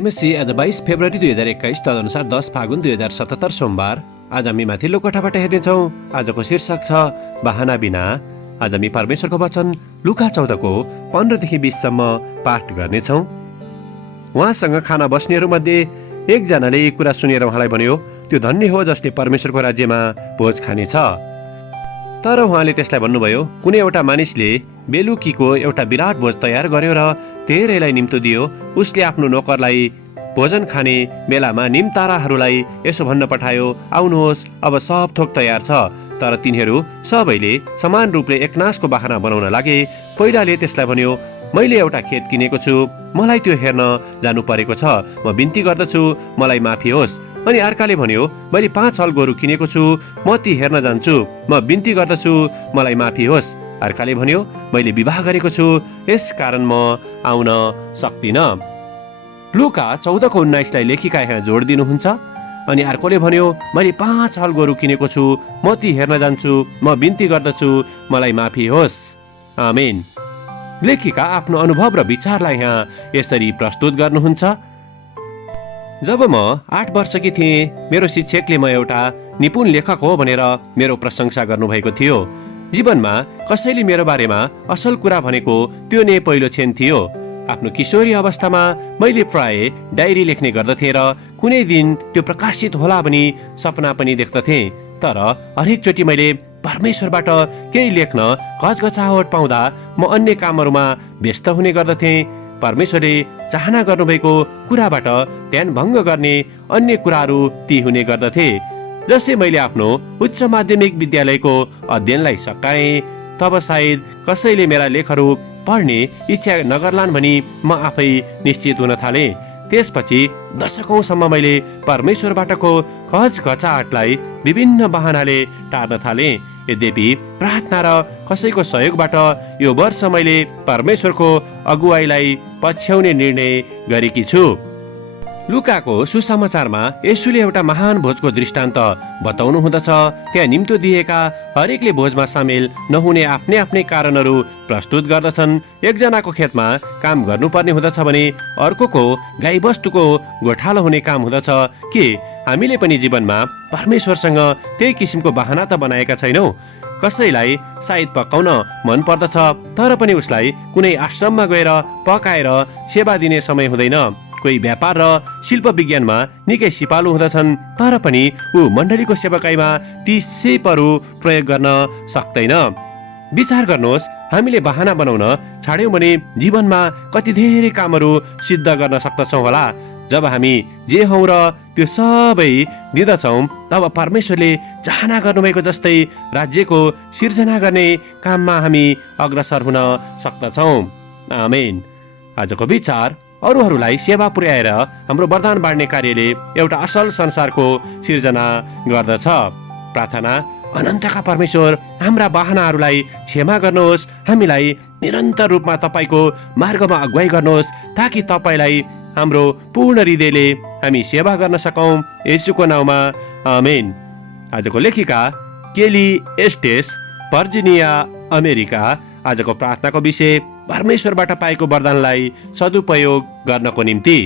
MSc आज 22 February 2021 तदनुसार 10 फागुन 2077 सोमबार। आज हामी माथिल्लो कोठाबाट हेर्नेछौँ। आजको शीर्षक छ बहाना बिना। आज हामी परमेश्वरको वचन लुका 14को 15देखि 20सम्म पाठ गर्नेछौँ। उहाँसँग खाना बस्नेहरूमध्ये एकजनाले एक कुरा सुनेर उहाँलाई भन्यो, त्यो धन्य हो जसले परमेश्वरको राज्यमा भोज खानेछ। तर उहाँले त्यसलाई भन्नुभयो, कुनै एउटा मानिसले बेलुकीको एउटा विराट भोज तयार गर्यो र धेरैलाई निम्तो दियो। उसले आफ्नो नोकरलाई भोजन खाने बेलामा निम्ताराहरूलाई यसो भन्न पठायो, आउनुहोस्, अब सब थोक तयार छ। तर तिनीहरू सबैले समान रूपले एकनासको बहाना बनाउन लागे। पहिलाले त्यसलाई भन्यो, मैले एउटा खेत किनेको छु, मलाई त्यो हेर्न जानु परेको छ, म बिन्ती गर्दछु, मलाई माफी होस्। अनि अर्काले भन्यो, मैले 5 हल गोरु किनेको छु, म ती हेर्न जान्छु, म बिन्ती गर्दछु, मलाई माफी होस्। अर्काले भन्यो, मैले विवाह गरेको छु, यस कारण म आउन सक्दिनँ। लुका 14:19लाई लेखिका यहाँ जोड दिनुहुन्छ। अनि अर्कोले भन्यो, मैले 5 हल गोरु किनेको छु, म ती हेर्न जान्छु, म बिन्ती गर्दछु, मलाई माफी होस्। आमेन। लेखिका आफ्नो अनुभव र विचारलाई यहाँ यसरी प्रस्तुत गर्नुहुन्छ। जब म 8 वर्षकी थिएँ, मेरो शिक्षकले म एउटा निपुण लेखक हो भनेर मेरो प्रशंसा गर्नुभएको थियो। जीवनमा कसैले मेरो बारेमा असल कुरा भनेको त्यो नै पहिलो क्षण थियो। आफ्नो किशोरी अवस्थामा मैले प्राय डायरी लेख्ने गर्दथेँ र कुनै दिन त्यो प्रकाशित होला भनी सपना पनि देख्दथेँ। तर हरेकचोटि मैले परमेश्वरबाट केही लेख्न घचघचाहट पाउँदा म अन्य कामहरूमा व्यस्त हुने गर्दथेँ। परमेश्वरले चाहना गर्नुभएको कुराबाट ध्यान भङ्ग गर्ने अन्य कुराहरू ती हुने गर्दथे। जसै मैले आफ्नो उच्च माध्यमिक विद्यालयको अध्ययनलाई सकाएँ, तब सायद कसैले मेरा लेखहरू पढ्ने इच्छा नगर्लान् भनी म आफै निश्चित हुन थालेँ। त्यसपछि दशकौंसम्म मैले परमेश्वरबाटको घचघचाहटलाई विभिन्न बहानाले टार्न थालेँ। यद्यपि प्रार्थना र कसैको सहयोगबाट यो वर्ष मैले परमेश्वरको अगुवाईलाई पछ्याउने निर्णय गरेकी छु। लुकाको सुसमाचारमा येशूले एउटा महान भोजको दृष्टान्त बताउनु हुँदछ। त्यहाँ निम्तो दिएका हरेकले भोजमा सामेल नहुने आफ्नै आफ्नै कारणहरू प्रस्तुत गर्दछन्। एकजनाको खेतमा काम गर्नुपर्ने हुँदछ भने अर्कोको गाईबस्तुको गोठालो हुने काम हुँदछ। के हामीले पनि जीवनमा परमेश्वरसँग त्यही किसिमको बहाना त बनाएका छैनौँ? कसैलाई सायद पकाउन मन पर्दछ, तर पनि उसलाई कुनै आश्रममा गएर पकाएर सेवा दिने समय हुँदैन। कोही व्यापार र शिल्प विज्ञानमा निकै सिपालु हुँदछन्, तर पनि ऊ मण्डलीको सेवकाईमा ती सिपहरू प्रयोग गर्न सक्दैन। विचार गर्नुहोस्, हामीले बहाना बनाउन छाड्यौँ भने जीवनमा कति धेरै कामहरू सिद्ध गर्न सक्दछौँ होला। जब हामी जे हौँ र त्यो सबै दिँदछौँ, तब परमेश्वरले चाहना गर्नुभएको जस्तै राज्यको सिर्जना गर्ने काममा हामी अग्रसर हुन सक्दछौँ। आमेन। आजको विचार, अरूहरूलाई सेवा पुर्याएर हाम्रो वरदान बाँड्ने कार्यले एउटा असल संसारको सिर्जना गर्दछ। प्रार्थना। अनन्तका परमेश्वर, हाम्रा बहानाहरूलाई क्षमा गर्नुहोस्, हामीलाई निरन्तर रूपमा तपाईँको मार्गमा अगुवाई गर्नुहोस्, ताकि तपाईँलाई हाम्रो पूर्ण हृदयले हामी सेवा गर्न सकौँ। येशूको नाउँमा आमेन। आजको लेखिका केली एस्टेस, भर्जिनिया, अमेरिका। आजको प्रार्थनाको विषय परमेश्वरबाट पाएको वरदानलाई सदुपयोग गर्नको निम्ति।